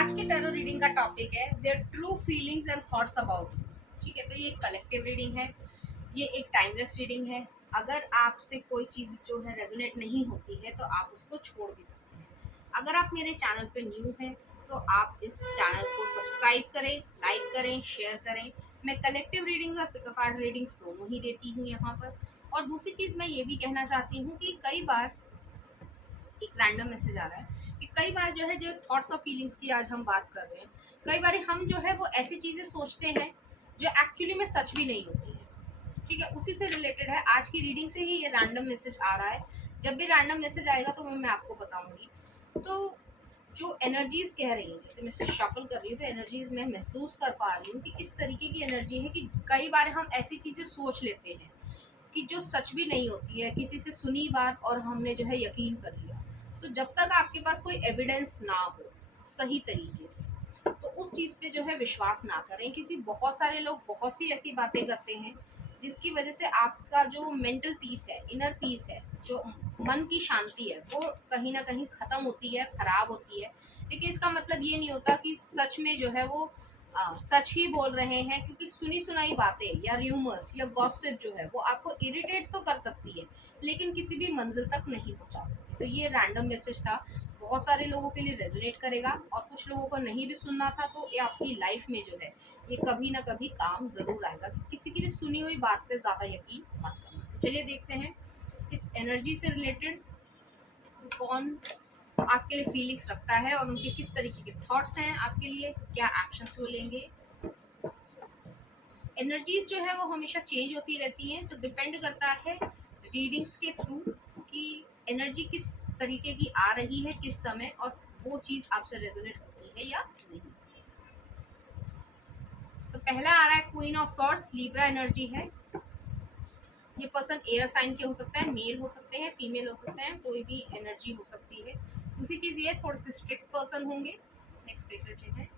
आज के tarot reading का टॉपिक है their true feelings and thoughts about you. ठीक है, तो ये एक कलेक्टिव रीडिंग है, ये एक टाइमलेस रीडिंग है। अगर आपसे कोई चीज़ जो है रेजोनेट नहीं होती है तो आप उसको छोड़ भी सकते हैं। अगर आप मेरे चैनल पे न्यू हैं तो आप इस चैनल को सब्सक्राइब करें, लाइक करें, शेयर करें। मैं कलेक्टिव रीडिंग्स और पिक कार्ड रीडिंग्स दोनों ही देती हूँ यहाँ पर। और दूसरी चीज़ मैं ये भी कहना चाहती हूँ कि कई बार एक रैंडम मैसेज आ रहा है कि कई बार जो है जो थॉट्स और फीलिंग्स की आज हम बात कर रहे हैं, कई बार हम जो है वो ऐसी चीज़ें सोचते हैं जो एक्चुअली में सच भी नहीं होती है। ठीक है, उसी से रिलेटेड है आज की रीडिंग से ही ये रैंडम मैसेज आ रहा है। जब भी रैंडम मैसेज आएगा तो मैं आपको बताऊंगी। तो जो एनर्जीज कह रही हैं, जैसे मैं शफल कर रही हूँ तो एनर्जीज मैं महसूस कर पा रही हूँ कि इस तरीके की एनर्जी है कि कई बार हम ऐसी चीज़ें सोच लेते हैं कि जो सच भी नहीं होती है, किसी से सुनी बात और हमने जो है यकीन कर लिया। तो जब तक आपके पास कोई एविडेंस ना हो सही तरीके से, तो उस चीज़ पे जो है विश्वास ना करें, क्योंकि बहुत सारे लोग बहुत सी ऐसी बातें करते हैं जिसकी वजह से आपका जो मेंटल पीस है, इनर पीस है, जो मन की शांति है, वो कहीं ना कहीं ख़त्म होती है, ख़राब होती है। लेकिन इसका मतलब ये नहीं होता कि सच में जो है वो सच ही बोल रहे हैं, क्योंकि सुनी सुनाई बातें या र्यूमर्स या गॉसिप जो है वो आपको इरिटेट तो कर सकती है लेकिन किसी भी मंजिल तक नहीं पहुंचा सकती। तो ये रैंडम मैसेज था, बहुत सारे लोगों के लिए रेजोनेट करेगा और कुछ लोगों को नहीं भी सुनना था। तो ये आपकी लाइफ में जो है ये कभी ना कभी काम जरूर आएगा कि किसी की भी सुनी हुई बात पे ज्यादा यकीन मत करना। तो चलिए देखते हैं इस एनर्जी से रिलेटेड कौन आपके लिए फीलिंग्स रखता है और उनके किस तरीके के थॉट्स हैं आपके लिए, क्या एक्शंस वो लेंगे। एनर्जीज जो है वो हमेशा चेंज होती रहती हैं, तो डिपेंड करता है रीडिंग्स के थ्रू कि एनर्जी किस तरीके की आ रही है किस समय, और वो चीज़ आपसे रेजोनेट होती है या नहीं। तो पहला आ रहा है queen of swords, Libra energy है। ये पर्सन एयर साइन के हो सकता है, मेल हो सकते हैं, फीमेल हो सकते हैं, कोई भी एनर्जी हो सकती है। दूसरी चीज़ ये थोड़े से स्ट्रिक्ट पर्सन होंगे। नेक्स्ट देख लेते हैं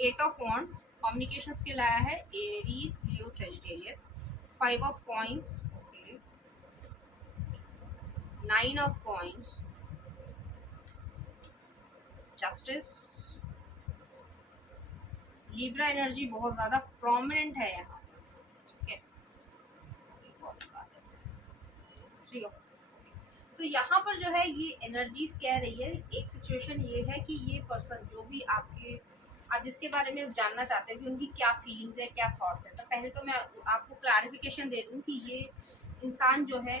eight of wands, communication skill आया है, Aries, Leo, Sagittarius. Five of coins, okay. Nine of coins, justice. Libra energy बहुत ज्यादा प्रोमिनेंट है यहाँ, ठीक है। थ्री ऑफ, तो यहाँ पर जो है ये एनर्जीज कह रही है, एक सिचुएशन ये है कि ये पर्सन जो भी आपके, आप जिसके बारे में जानना चाहते हैं कि उनकी क्या फीलिंग्स है, क्या थॉट्स है। तो पहले तो मैं आपको क्लैरिफिकेशन दे दूं कि ये इंसान जो है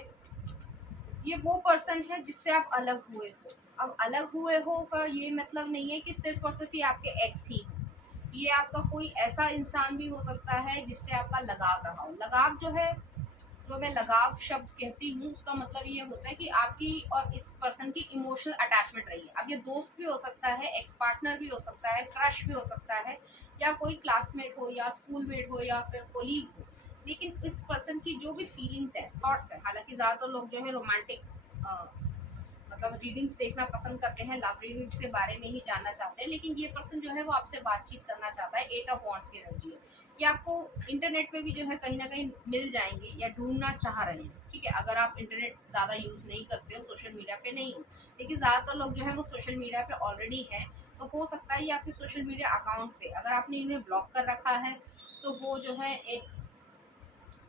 ये वो पर्सन है जिससे आप अलग हुए हो। अब अलग हुए हो का ये मतलब नहीं है कि सिर्फ और सिर्फ ये आपके एक्स ही हो, ये आपका कोई ऐसा इंसान भी हो सकता है जिससे आपका लगाव रहा हो। लगाव जो है, जो मैं लगाव शब्द कहती हूँ उसका मतलब ये होता है कि आपकी और इस पर्सन की इमोशनल अटैचमेंट रही है। अब ये दोस्त भी हो सकता है, एक्स पार्टनर भी हो सकता है, क्रश भी हो सकता है, या कोई क्लासमेट हो या स्कूल मेट हो या फिर कोलीग हो। लेकिन इस पर्सन की जो भी फीलिंग्स है, थॉट्स है, हालांकि ज़्यादातर लोग जो है रोमांटिक मतलब रीडिंग्स देखना पसंद करते हैं, लव रीडिंग्स के बारे में ही जानना चाहते हैं, लेकिन ये पर्सन जो है वो आपसे बातचीत करना चाहता है। एट ऑफ वॉन्ड्स की एनर्जी है, ये आपको इंटरनेट पे भी जो है कहीं ना कहीं मिल जाएंगे या ढूंढना चाह रहे हैं। ठीक है, अगर आप इंटरनेट ज़्यादा यूज़ नहीं करते हो, सोशल मीडिया पे नहीं हो, लेकिन ज़्यादातर लोग जो है वो सोशल मीडिया पे ऑलरेडी हैं, तो हो सकता है ये आपके सोशल मीडिया अकाउंट पे, अगर आपने इन्हें ब्लॉक कर रखा है तो वो जो है एक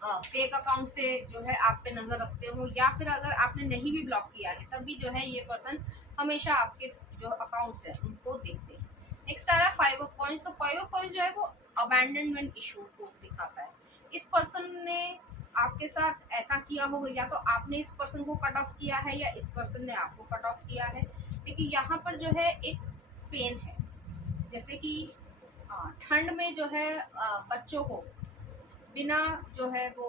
फेक अकाउंट से जो है आप पे नजर रखते हो, या फिर अगर आपने नहीं भी ब्लॉक किया है तब भी जो है ये पर्सन हमेशा आपके जो अकाउंट्स है उनको देखते हैं। नेक्स्ट आ रहा है फाइव ऑफ कॉइंस। तो फाइव ऑफ कॉइंस जो है वो अबैंडनमेंट इशू को दिखाता है। इस पर्सन ने आपके साथ ऐसा किया होगा, या तो आपने इस पर्सन को कट ऑफ किया है या इस पर्सन ने आपको कट ऑफ किया है। लेकिन यहाँ पर जो है एक पेन है, जैसे कि ठंड में जो है बच्चों को बिना जो है वो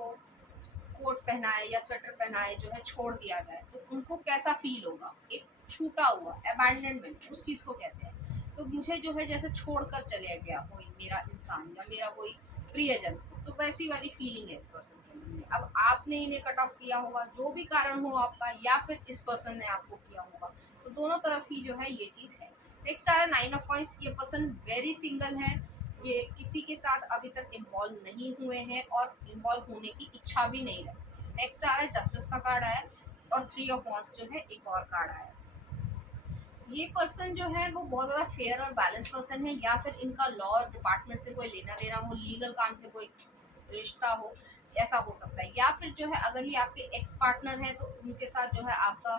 कोट पहनाए या स्वेटर पहनाए जो है छोड़ दिया जाए तो उनको कैसा फील होगा। एक छूटा हुआ अबैंडनमेंट उस चीज़ को कहते हैं। तो मुझे जो है जैसे छोड़कर चले गया कोई मेरा इंसान या मेरा कोई प्रियजन, तो वैसी वाली फीलिंग है इस पर्सन के मन में। अब आपने इन्हें कट ऑफ किया होगा, जो भी कारण हो आपका, या फिर इस पर्सन ने आपको किया होगा, तो दोनों तरफ ही जो है ये चीज़ है। नेक्स्ट आ रहा है नाइन ऑफ कॉइंस। ये पर्सन वेरी सिंगल है, ये किसी के साथ अभी तक इन्वॉल्व नहीं हुए हैं और इन्वॉल्व होने की इच्छा भी नहीं रखते। नेक्स्ट आ रहा है जस्टिस का कार्ड आया, और थ्री ऑफ वॉन्ड्स जो है एक और कार्ड आया। ये पर्सन जो है वो बहुत ज़्यादा फेयर और बैलेंस पर्सन है, या फिर इनका लॉ डिपार्टमेंट से कोई लेना देना हो, लीगल काम से कोई रिश्ता हो, ऐसा हो सकता है। या फिर जो है अगर ये आपके एक्स पार्टनर है तो उनके साथ जो है आपका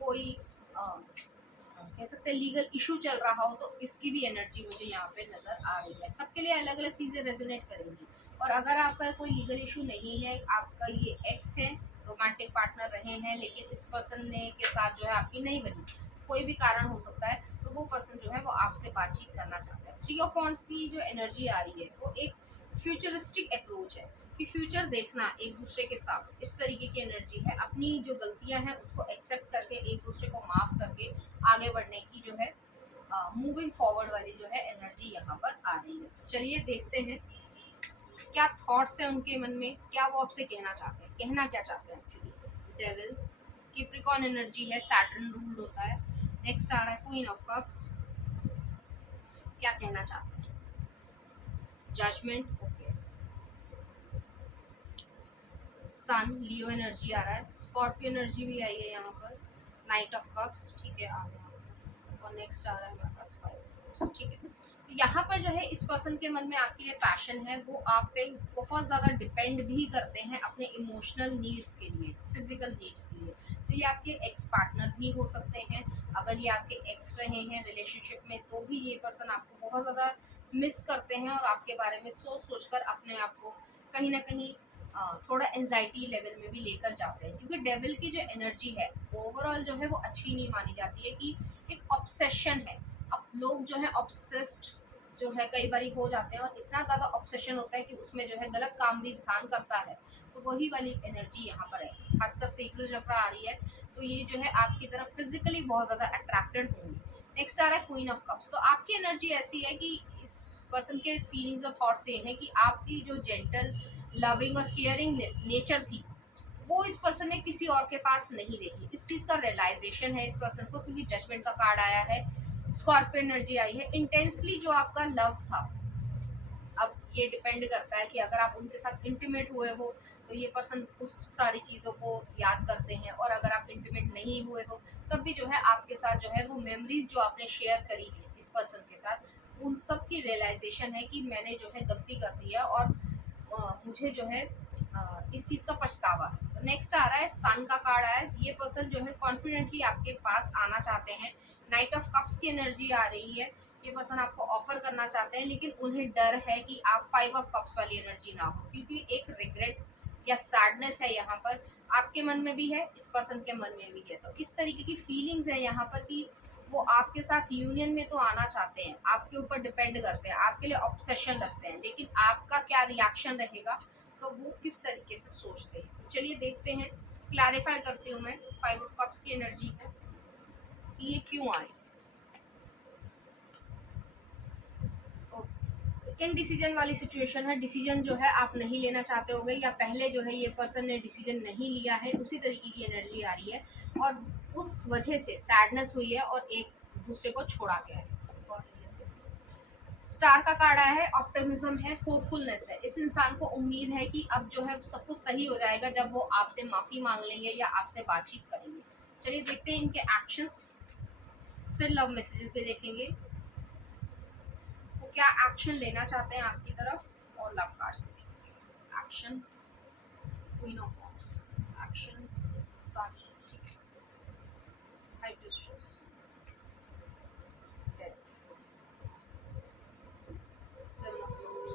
कोई कह सकते हैं लीगल इशू चल रहा हो, तो इसकी भी एनर्जी मुझे यहाँ पे नज़र आ रही है। सबके लिए अलग अलग चीज़ें रेजोनेट करेंगी। और अगर आपका कोई लीगल इशू नहीं है, आपका ये एक्स है, रोमांटिक पार्टनर रहे हैं, लेकिन इस पर्सन ने के साथ जो है आपकी नहीं बनी, कोई भी कारण हो सकता है, तो वो पर्सन जो है वो आपसे बातचीत करना चाहता है। थ्री ऑफ वॉन्ड्स की जो एनर्जी आ रही है वो एक फ्यूचरिस्टिक अप्रोच है कि फ्यूचर देखना एक दूसरे के साथ, इस तरीके की एनर्जी है। अपनी जो गलतियां हैं उसको एक्सेप्ट करके, एक दूसरे को माफ करके आगे बढ़ने की जो है मूविंग फॉरवर्ड वाली जो है एनर्जी यहाँ पर आ रही है। चलिए देखते हैं क्या थॉट्स है उनके मन में, क्या वो आपसे कहना चाहते हैं, कहना क्या चाहते हैं एक्चुअली। डेविल, कैप्रिकॉर्न एनर्जी है, सैटर्न रूल्ड होता है। नेक्स्ट आ रहा है क्वीन ऑफ कप्स, क्या कहना चाहते हैं। Judgement, okay. Sun, Leo energy आ रहा है। स्कॉर्पियो एनर्जी भी आई है यहाँ पर। नाइट ऑफ कप्स, ठीक है, आ गया आंसर। और नेक्स्ट आ रहा है हमारे पास फाइव, ठीक है। तो यहाँ पर जो है इस पर्सन के मन में आपके लिए पैशन है, वो आप पे बहुत ज़्यादा डिपेंड भी करते हैं अपने इमोशनल नीड्स के लिए, फिजिकल नीड्स के लिए। तो ये आपके एक्स पार्टनर भी हो सकते हैं। अगर ये आपके एक्स रहे हैं रिलेशनशिप में, तो भी ये पर्सन आपको बहुत ज़्यादा मिस करते हैं और आपके बारे में सोच सोच कर अपने आप को कहीं ना कहीं थोड़ा एंजाइटी लेवल में भी लेकर जाते हैं। क्योंकि डेविल की जो एनर्जी है ओवरऑल जो है वो अच्छी नहीं मानी जाती है, कि एक ऑब्सेशन है। अब लोग जो है ऑब्सेस्ड जो है कई बार हो जाते हैं, और इतना ज़्यादा ऑब्सेशन होता है कि उसमें जो है गलत काम भी इंसान करता है। तो वही वाली एनर्जी यहाँ पर है, खासकर सेक्रेट चक्र आ रही है, तो ये जो है आपकी तरफ फिजिकली बहुत ज़्यादा अट्रैक्टेड होंगे। नेक्स्ट आ रहा है क्वीन ऑफ कप्स। तो आपकी एनर्जी ऐसी है कि इस पर्सन के फीलिंग्स और थॉट्स ये हैं कि आपकी जो जेंटल, लविंग और केयरिंग नेचर थी, वो इस पर्सन ने किसी और के पास नहीं देखी। इस चीज का रियलाइजेशन है इस पर्सन को, क्योंकि जजमेंट का कार्ड आया है, स्कॉर्पियो एनर्जी आई है। इंटेंसली जो आपका लव था, अब ये डिपेंड करता है कि अगर आप उनके साथ इंटीमेट हुए हो तो ये पर्सन उस सारी चीज़ों को याद करते हैं, और अगर आप इंटीमेट नहीं हुए हो तब भी जो है आपके साथ जो है वो मेमोरीज जो आपने शेयर करी है इस पर्सन के साथ, उन सब की रियलाइजेशन है कि मैंने जो है गलती कर दी है, और मुझे जो है इस चीज़ का पछतावा है। नेक्स्ट आ रहा है सन का कार्ड आया है। ये पर्सन जो है कॉन्फिडेंटली आपके पास आना चाहते हैं। नाइट ऑफ कप्स की एनर्जी आ रही है। ये पर्सन आपको ऑफर करना चाहते हैं, लेकिन उन्हें डर है कि आप फाइव ऑफ कप्स वाली एनर्जी ना हो, क्योंकि एक रिग्रेट या सैडनेस है यहाँ पर, आपके मन में भी है, इस पर्सन के मन में भी है। तो इस तरीके की फीलिंग्स है यहाँ पर कि वो आपके साथ यूनियन में तो आना चाहते हैं, आपके ऊपर डिपेंड करते हैं, आपके लिए ऑब्सेशन रखते हैं, लेकिन आपका क्या रिएक्शन रहेगा, तो वो किस तरीके से सोचते हैं। चलिए देखते हैं, क्लैरिफाई करती हूँ मैं फाइव ऑफ कप्स की एनर्जी को, कि ये क्यों आए। इन डिसीजन वाली सिचुएशन है, डिसीजन जो है आप नहीं लेना चाहते हो गए, या पहले जो है ये पर्सन ने डिसीजन नहीं लिया है, उसी तरीके की एनर्जी आ रही है, और उस वजह से सैडनेस हुई है और एक दूसरे को छोड़ा गया है। स्टार का कार्ड आया है, ऑप्टिमिज्म है, होपफुलनेस है। इस इंसान को उम्मीद है कि अब जो है सब कुछ सही हो जाएगा जब वो आपसे माफी मांग लेंगे या आपसे बातचीत करेंगे। चलिए देखते हैं इनके एक्शंस, फिर लव मैसेजेस भी देखेंगे वो क्या एक्शन लेना चाहते हैं आपकी तरफ, और लव कार्ड्स भी देखेंगे। Action, queen of wands, action, sun, high priestess, death, seven of swords,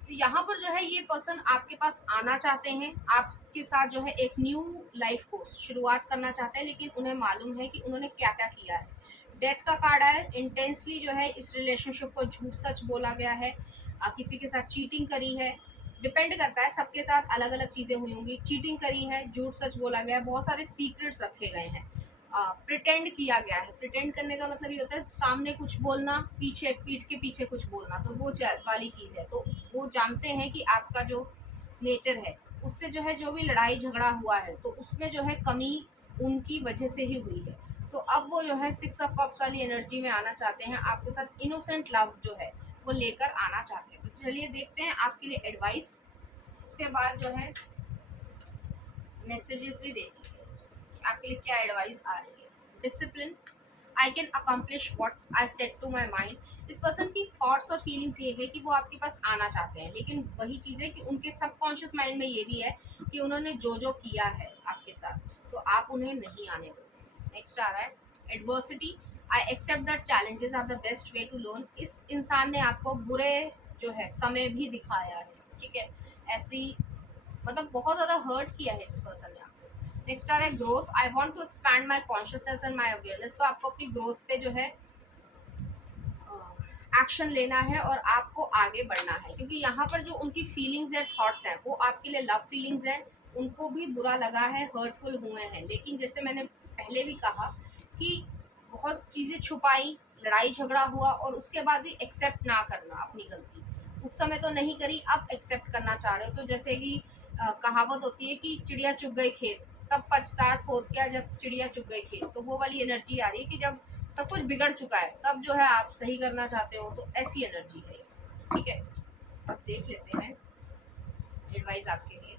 तो यहाँ पर जो है ये पर्सन आपके पास आना चाहते हैं, आपके साथ जो है एक न्यू लाइफ को शुरुआत करना चाहते हैं, लेकिन उन्हें मालूम है कि उन्होंने क्या क्या किया है। डेथ का कार्ड है, इंटेंसली जो है इस रिलेशनशिप को झूठ सच बोला गया है, किसी के साथ चीटिंग करी है, डिपेंड करता है, सबके साथ अलग अलग चीज़ें हुई होंगी। चीटिंग करी है, झूठ सच बोला गया है, बहुत सारे सीक्रेट्स रखे गए हैं, प्रिटेंड किया गया है। प्रिटेंड करने का मतलब ये होता है सामने कुछ बोलना, पीछे पीठ के पीछे कुछ बोलना, तो वो वाली चीज़ है। तो वो जानते हैं कि आपका जो नेचर है उससे जो है जो भी लड़ाई झगड़ा हुआ है, तो उसमें जो है कमी उनकी वजह से ही हुई है। तो अब वो जो है सिक्स ऑफ कप्स वाली एनर्जी में आना चाहते हैं, आपके साथ इनोसेंट लव जो है वो लेकर आना चाहते हैं। तो चलिए देखते हैं आपके लिए एडवाइस, उसके बाद जो है मैसेजेस भी दे दीजिए कि आपके लिए क्या एडवाइस आ रही है। Discipline, I can accomplish what I set to my mind. इस पर्सन की थॉट्स और फीलिंग्स ये है कि वो आपके पास आना चाहते हैं, लेकिन वही चीज़ है कि उनके सबकॉन्शियस माइंड में ये भी है कि उन्होंने जो जो किया है आपके साथ, तो आप उन्हें नहीं आने दो। नेक्स्ट आ रहा है adversity, I accept that challenges are the best way to learn. इस इंसान ने आपको बुरे जो है समय भी दिखाया है, ठीक है, ऐसी मतलब बहुत ज़्यादा हर्ट किया है इस पर्सन ने आपको। नेक्स्ट आ रहा है growth, I want to expand my consciousness and my awareness. तो आपको अपनी ग्रोथ पे जो है एक्शन लेना है और आपको आगे बढ़ना है, क्योंकि यहाँ पर जो उनकी फीलिंग्स एंड थॉट्स हैं वो आपके लिए लव फीलिंग्स हैं, उनको भी बुरा लगा है, हर्टफुल हुए हैं, लेकिन जैसे मैंने पहले भी कहा कि बहुत चीज़ें छुपाई, लड़ाई झगड़ा हुआ और उसके बाद भी एक्सेप्ट ना करना अपनी गलती, उस समय तो नहीं करी, अब एक्सेप्ट करना चाह रहे हो। तो जैसे कि कहावत होती है कि चिड़िया चुग गई खेत, तब पछतात होत क्या जब चिड़िया चुग गई खेत। तो वो वाली एनर्जी आ रही है कि जब सब कुछ बिगड़ चुका है तब जो है आप सही करना चाहते हो, तो ऐसी एनर्जी है, ठीक है। अब देख लेते हैं एडवाइस आपके लिए।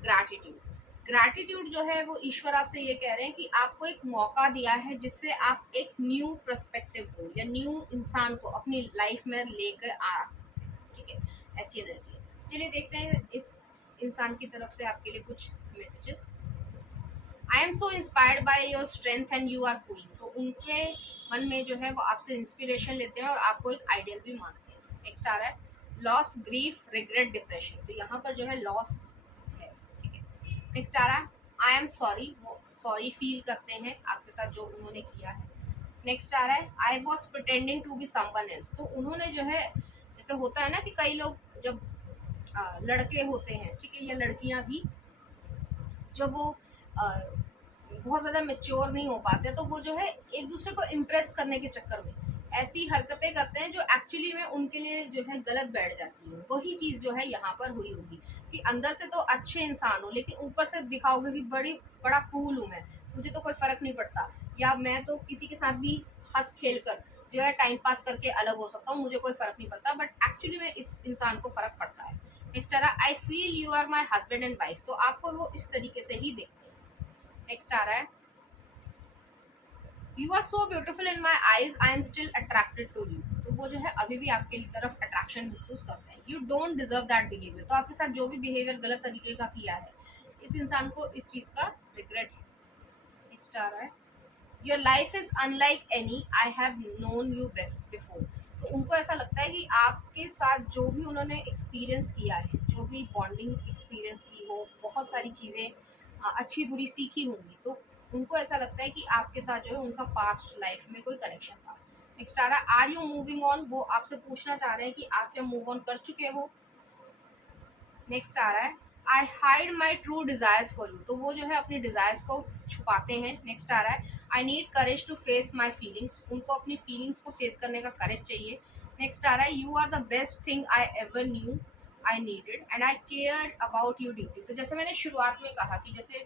ग्रैटिट्यूड, ग्रैटिट्यूड जो है वो ईश्वर आपसे ये कह रहे हैं कि आपको एक मौका दिया है जिससे आप एक न्यू पर्सपेक्टिव को या न्यू इंसान को अपनी लाइफ में लेकर आ सकते हैं, ठीक है, ऐसी एनर्जी है। चलिए देखते हैं इस इंसान की तरफ से आपके लिए कुछ messages. I am so inspired by your strength and you are queen. तो उनके मन में जो है वो आपसे इंस्पिरेशन लेते हैं और आपको एक आइडियल भी मानते हैं। नेक्स्ट आ रहा है लॉस, ग्रीफ, रिग्रेट, डिप्रेशन। तो यहाँ पर जो है लॉस है, ठीक है। नेक्स्ट आ रहा है आई एम सॉरी, वो सॉरी फील करते हैं आपके साथ जो उन्होंने किया है। नेक्स्ट आ रहा है I was pretending to be someone else. तो उन्होंने जो है, जैसे होता है ना कि कई लोग जब लड़के होते हैं, ठीक है, या लड़कियां भी, जब वो बहुत ज़्यादा मेच्योर नहीं हो पाते, तो वो जो है एक दूसरे को इम्प्रेस करने के चक्कर में ऐसी हरकतें करते हैं जो एक्चुअली में उनके लिए जो है गलत बैठ जाती है। वही चीज़ जो है यहाँ पर हुई होगी कि अंदर से तो अच्छे इंसान हो, लेकिन ऊपर से दिखाओगे कि बड़ा कूल हूँ मैं, मुझे तो कोई फ़र्क नहीं पड़ता, या मैं तो किसी के साथ भी हंस खेल कर जो है टाइम पास करके अलग हो सकता हूँ, मुझे कोई फ़र्क नहीं पड़ता, बट एक्चुअली में इस इंसान को फ़र्क पड़ता है। नेक्स्ट आ रहा I feel you are my husband and wife. तो आपको वो इस तरीके से ही देखते हैं। नेक्स्ट आ रहा है you are so beautiful in my eyes, I am still attracted to you. तो वो जो है अभी भी आपके तरफ अट्रैक्शन महसूस करते हैं। You don't deserve that behaviour. तो आपके साथ जो भी बिहेवियर गलत तरीके का किया है, इस इंसान को इस चीज़ का रिग्रेट है। नेक्स्ट आ रहा है your life is unlike any I have known you before. तो उनको ऐसा लगता है कि आपके साथ जो भी उन्होंने एक्सपीरियंस किया है, जो भी बॉन्डिंग एक्सपीरियंस की हो, बहुत सारी चीज़ें अच्छी बुरी सीखी होंगी, तो उनको ऐसा लगता है कि आपके साथ जो है उनका पास्ट लाइफ में कोई कनेक्शन था। नेक्स्ट आ रहा है आर यू मूविंग ऑन। वो आपसे पूछना चाह रहे हैं कि आप क्या मूव ऑन कर चुके हो। नेक्स्ट आ रहा है आई hide my true desires for you. तो वो जो है अपनी डिजायर्स को छुपाते हैं। नेक्स्ट आ रहा है I need courage to face my feelings. उनको अपनी फीलिंग्स को फेस करने का करेज चाहिए। नेक्स्ट आ रहा है you are the best thing I ever knew I needed and I care about you deeply. तो जैसे मैंने शुरुआत में कहा कि जैसे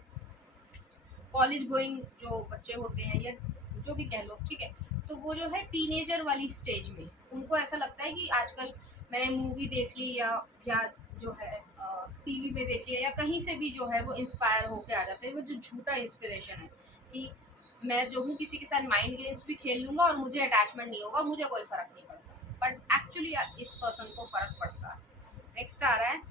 कॉलेज गोइंग जो बच्चे होते हैं या जो भी कह लो, ठीक है, तो वो जो है टीनेजर वाली स्टेज में उनको ऐसा लगता है कि आजकल मैंने मूवी देख ली या जो है टीवी पे देख लिया या कहीं से भी जो है वो इंस्पायर होके आ जाते हैं। वो जो झूठा इंस्पिरेशन है कि मैं जो हूँ किसी के साथ माइंड गेम्स भी खेल लूँगा और मुझे अटैचमेंट नहीं होगा, मुझे कोई फ़र्क नहीं पड़ता, बट एक्चुअली इस पर्सन को फ़र्क पड़ता है। नेक्स्ट आ रहा है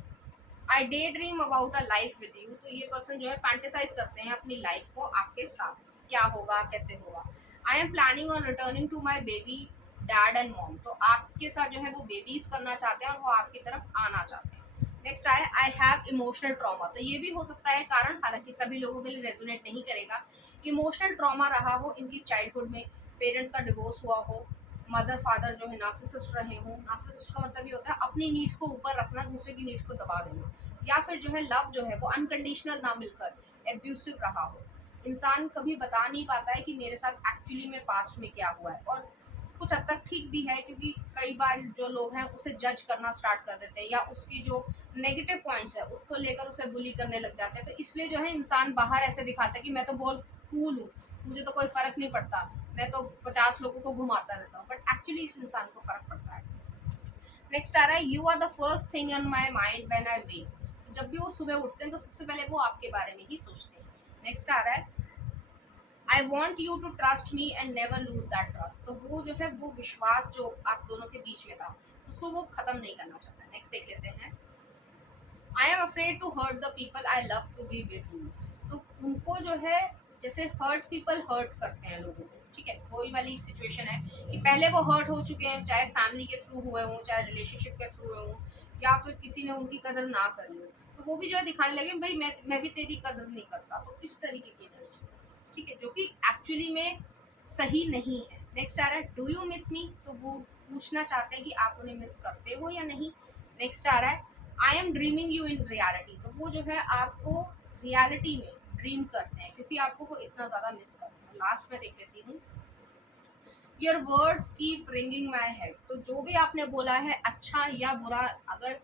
I daydream about a life with you. तो ये पर्सन जो है फैंटेसाइज करते हैं अपनी लाइफ को आपके साथ, क्या होगा कैसे होगा। I am planning on returning to my baby dad and mom. तो आपके साथ जो है वो बेबीज करना चाहते हैं और वो आपकी तरफ आना चाहते हैं। नेक्स्ट आए आई हैव इमोशनल ट्रॉमा। तो ये भी हो सकता है कारण, हालांकि सभी लोगों के लिए रेजोनेट नहीं करेगा। इमोशनल ट्रॉमा रहा हो इनकी चाइल्डहुड में, पेरेंट्स का डिवोर्स हुआ हो, मदर फादर जो है नार्सिसिस्ट रहे हों। नार्सिसिस्ट का मतलब ये होता है अपनी नीड्स को ऊपर रखना, दूसरे की नीड्स को दबा देना, या फिर जो है लव जो है वो अनकंडीशनल ना मिलकर एब्यूसिव रहा हो। इंसान कभी बता नहीं पाता है कि मेरे साथ एक्चुअली में पास्ट में क्या हुआ है, और कुछ हद तक ठीक भी है क्योंकि कई बार जो लोग हैं उसे जज करना स्टार्ट कर देते हैं या उसकी जो नेगेटिव पॉइंट्स है उसको लेकर उसे बुली करने लग जाते हैं। तो इसलिए जो है इंसान बाहर ऐसे दिखाता है कि मैं तो बहुत कूल हूँ, मुझे तो कोई फर्क नहीं पड़ता, मैं तो 50 लोगों को घुमाता रहता हूँ, बट एक्चुअली इस इंसान को फर्क पड़ता है। नेक्स्ट आ रहा है you are the first thing in my mind when I wake. जब भी वो सुबह उठते हैं तो सबसे पहले वो आपके बारे में ही सोचते हैं। नेक्स्ट आ रहा है I want you to trust me and never lose that trust. तो वो जो है वो विश्वास जो आप दोनों के बीच में था उसको वो खत्म नहीं करना चाहता। नेक्स्ट देख लेते हैं I am afraid to hurt the people I love to be with you. तो उनको जो है जैसे हर्ट पीपल हर्ट करते हैं लोगों को, ठीक है, वही वाली सिचुएशन है कि पहले वो हर्ट हो चुके हैं, चाहे फैमिली के थ्रू हुए हों, चाहे रिलेशनशिप के थ्रू हुए हों, या फिर किसी ने उनकी कदर ना करी हो, तो वो भी जो है दिखाने लगे भाई मैं भी तेरी कदर नहीं करता। तो इस तरीके की एनर्जी, ठीक है, जो कि एक्चुअली में सही नहीं है। नेक्स्ट आ रहा है डू यू मिस मी। तो वो पूछना चाहते हैं कि आप उन्हें मिस करते हो या नहीं। नेक्स्ट आ रहा है I am dreaming you in reality. तो वो जो है आपको रियलिटी में ड्रीम करते हैं क्योंकि आपको वो इतना ज़्यादा मिस करते हैं। लास्ट में देख लेती हूँ your words keep ringing my head. तो जो भी आपने बोला है अच्छा या बुरा, अगर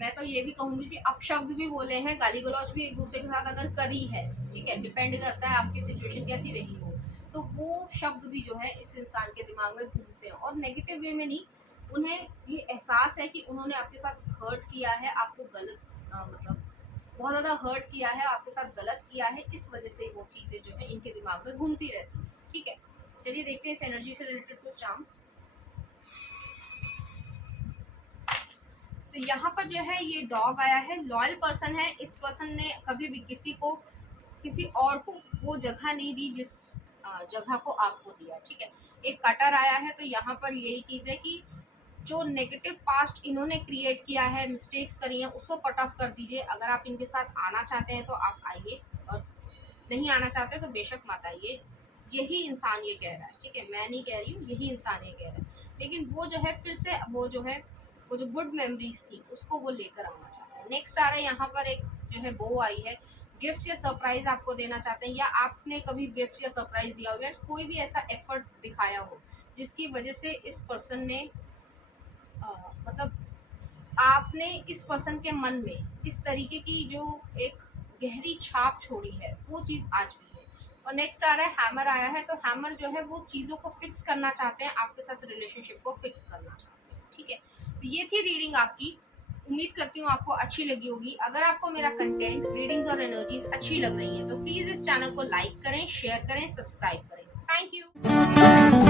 मैं तो ये भी कहूँगी कि अपशब्द भी बोले हैं, गाली गलौज भी एक दूसरे के साथ अगर करी है, ठीक है, डिपेंड करता है आपकी सिचुएशन कैसी रही हो, तो वो शब्द भी जो है इस इंसान के दिमाग में घूमते हैं और नेगेटिव वे में नहीं। उन्हें ये एहसास है कि उन्होंने आपके साथ हर्ट किया है, आपको गलत मतलब बहुत ज़्यादा हर्ट किया है, आपके साथ गलत किया है, इस वजह से वो चीज़ें जो है इनके दिमाग में घूमती रहती हैं। ठीक है, चलिए देखते हैं इस एनर्जी से रिलेटेड कुछ चार्म्स। तो यहाँ पर जो है ये डॉग आया है, लॉयल पर्सन है। इस पर्सन ने कभी भी किसी और को वो जगह नहीं दी जिस जगह को आपको दिया, ठीक है। एक कटर आया है, तो यहाँ पर यही चीज़ है कि जो नेगेटिव पास्ट इन्होंने क्रिएट किया है, मिस्टेक्स करी हैं, उसको कट ऑफ कर दीजिए। अगर आप इनके साथ आना चाहते हैं तो आप आइए, और नहीं आना चाहते तो बेशक मत आइए। यही इंसान ये कह रहा है, ठीक है, मैं नहीं कह रही हूँ, यही इंसान ये कह रहा है। लेकिन वो जो है फिर से वो जो गुड मेमोरीज थी उसको वो लेकर आना चाहते हैं। नेक्स्ट आ रहा है यहाँ पर एक जो है वो आई है, गिफ्ट या सरप्राइज आपको देना चाहते हैं, या आपने कभी गिफ्ट या सरप्राइज दिया हो, या कोई भी ऐसा एफर्ट दिखाया हो जिसकी वजह से इस पर्सन ने मतलब आपने इस पर्सन के मन में इस तरीके की जो एक गहरी छाप छोड़ी है, वो चीज़ आज भी है। और नेक्स्ट आ रहा है हैमर आया है, तो हैमर जो है वो चीज़ों को फिक्स करना चाहते हैं, आपके साथ रिलेशनशिप को फिक्स करना चाहते हैं, ठीक है। तो ये थी रीडिंग आपकी, उम्मीद करती हूँ आपको अच्छी लगी होगी। अगर आपको मेरा कंटेंट, रीडिंग्स और एनर्जीज अच्छी लग रही हैं तो प्लीज़ इस चैनल को लाइक करें, शेयर करें, सब्सक्राइब करें। Thank you.